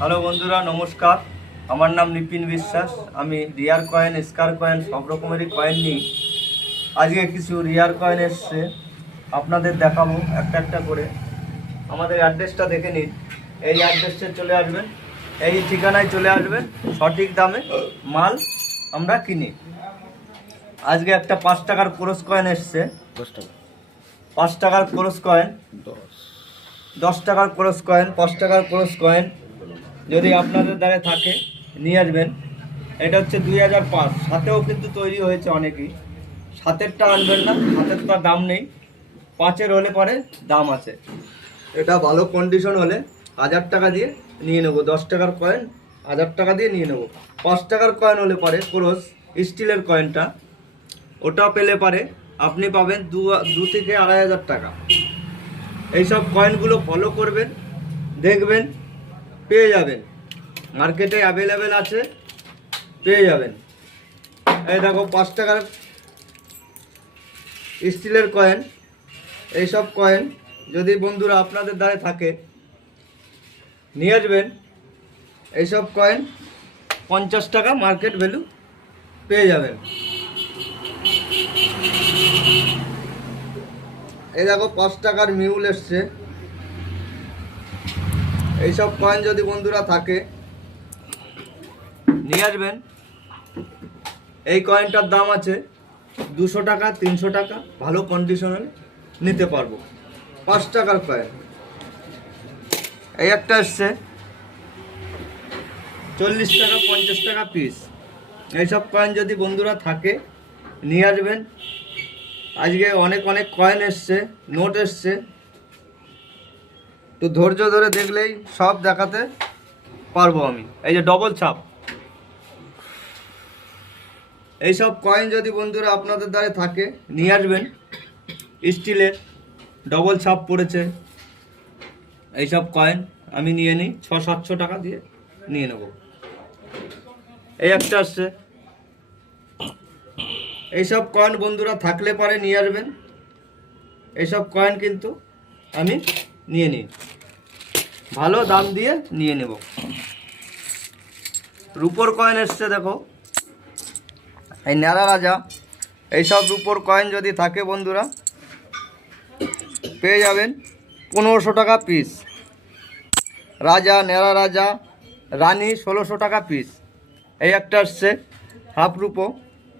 Hello বন্ধুরা, নমস্কার। আমার নাম নিপিন বিশ্বাস। আমি রিয়ার কয়েন, স্কার কয়েন সব রকমেরই কয়েন নিই। আজকে কিছু রিয়ার কয়েন এসছে, আপনাদের দেখাবো একটা একটা করে। আমাদের অ্যাড্রেসটা দেখে নিন। এই অ্যাড্রেসে চলে আসবেন, এই ঠিকানায় চলে আসবেন। সঠিক দামে মাল আমরা কিনি। আজকে একটা 5 টাকার ক্রস কয়েন এসছে। 5 টাকার ক্রস কয়েন, 10 টাকার ক্রস কয়েন, 5 টাকার ক্রস কয়েন যদি আপনাদের দ্বারা থাকে নিয়ে আসবেন। এটা হচ্ছে 2005, সাথেও কিন্তু তৈরি হয়েছে অনেকই। সাতেরটা আনবেন না, সাতেরটা দাম নেই। 5-এর হলে পরে দাম আছে। এটা ভালো কন্ডিশন হলে 1000 টাকা দিয়ে নিয়ে নেবো। 10 টাকার কয়েন 1000 টাকা দিয়ে নিয়ে নেবো। 5 টাকার কয়েন হলে পরে ক্রস স্টিলের কয়েনটা, ওটা পেলে পারে আপনি পাবেন 2 থেকে 2500 টাকা। এইসব কয়েনগুলো ফলো করবেন, দেখবেন পেয়ে যাবেন। মার্কেটে অ্যাভেলেবেল আছে, পেয়ে যাবেন। এই দেখো 5 টাকার স্টিলের কয়েন। এইসব কয়েন যদি বন্ধুরা আপনাদের দ্বারা থাকে নিয়ে আসবেন। এইসব কয়েন 50 টাকা মার্কেট ভ্যালু পেয়ে যাবেন। এই দেখো 5 টাকার মিউল এসছে। এইসব কয়েন যদি বন্ধুরা থাকে নিয়ে আসবেন। এই কয়েনটার দাম আছে 200 টাকা, 300 টাকা, ভালো কন্ডিশনে নিতে পারবো। 5 টাকার কয়েন এই একটা এসছে 40 টাকা, 50 টাকা পিস। এইসব কয়েন যদি বন্ধুরা থাকে নিয়ে আসবেন। আজকে অনেক অনেক কয়েন এসছে, নোট এসছে। তো ধৈর্য ধরে দেখলেই সব দেখাতে পারবো আমি। এই যে ডবল ছাপ, এইসব কয়েন যদি বন্ধুরা আপনাদের দ্বারা থাকে নিয়ে আসবেন। স্টিলের ডবল ছাপ পড়েছে এইসব কয়েন আমি নিয়ে নিই। 600-700 টাকা দিয়ে নিয়ে নেব। এই একটা আসছে। এইসব কয়েন বন্ধুরা থাকলে পরে নিয়ে আসবেন। এইসব কয়েন কিন্তু আমি নিয়ে নিই, ভালো দাম দিয়ে নিয়ে নেব। রুপোর কয়েন এসছে দেখো, এই ন্যাড়া রাজা। এইসব রুপোর কয়েন যদি থাকে বন্ধুরা পেয়ে যাবেন 1500 টাকা পিস। রাজা, ন্যাড়া রাজা, রানী 1600 টাকা পিস। এই একটা আসছে হাফ রুপো,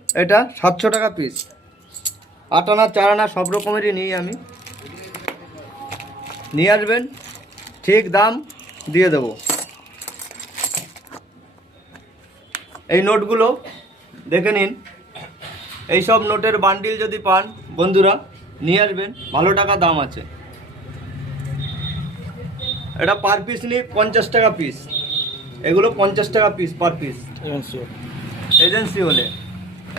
এটা 700 টাকা পিস। 8 আনা 4 আনা সব রকমেরই নিই আমি। নিয়ে আসবেন, ঠিক দাম দিয়ে দেব। এই নোটগুলো দেখে নিন। এই সব নোটের বান্ডিল যদি পান বন্ধুরা নিয়ে আসবেন, ভালো টাকা দাম আছে। এটা পার পিস নিই 50 টাকা পিস। এগুলো 50 টাকা পিস পার পিস এজেন্সি হলে।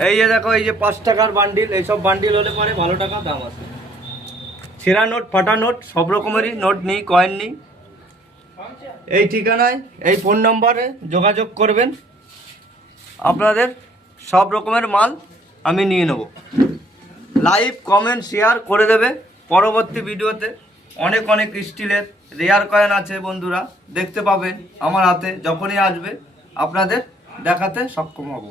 এই যে দেখো, এই যে 5 টাকার বান্ডিল, এইসব বান্ডিল হলে পরে ভালো টাকা দাম আছে। ছেঁড়া নোট, ফাটা নোট সব রকমেরই নোট নিই, কয়েন নিই। এই ঠিকানায়, এই ফোন নম্বরে যোগাযোগ করবেন। আপনাদের সব রকমের মাল আমি নিয়ে নেব। লাইভ কমেন্ট শেয়ার করে দেবে। পরবর্তী ভিডিওতে অনেক অনেক স্টিলের রেয়ার কয়েন আছে বন্ধুরা, দেখতে পাবেন আমার হাতে। যখনই আসবে আপনাদের দেখাতে সক্ষম হব।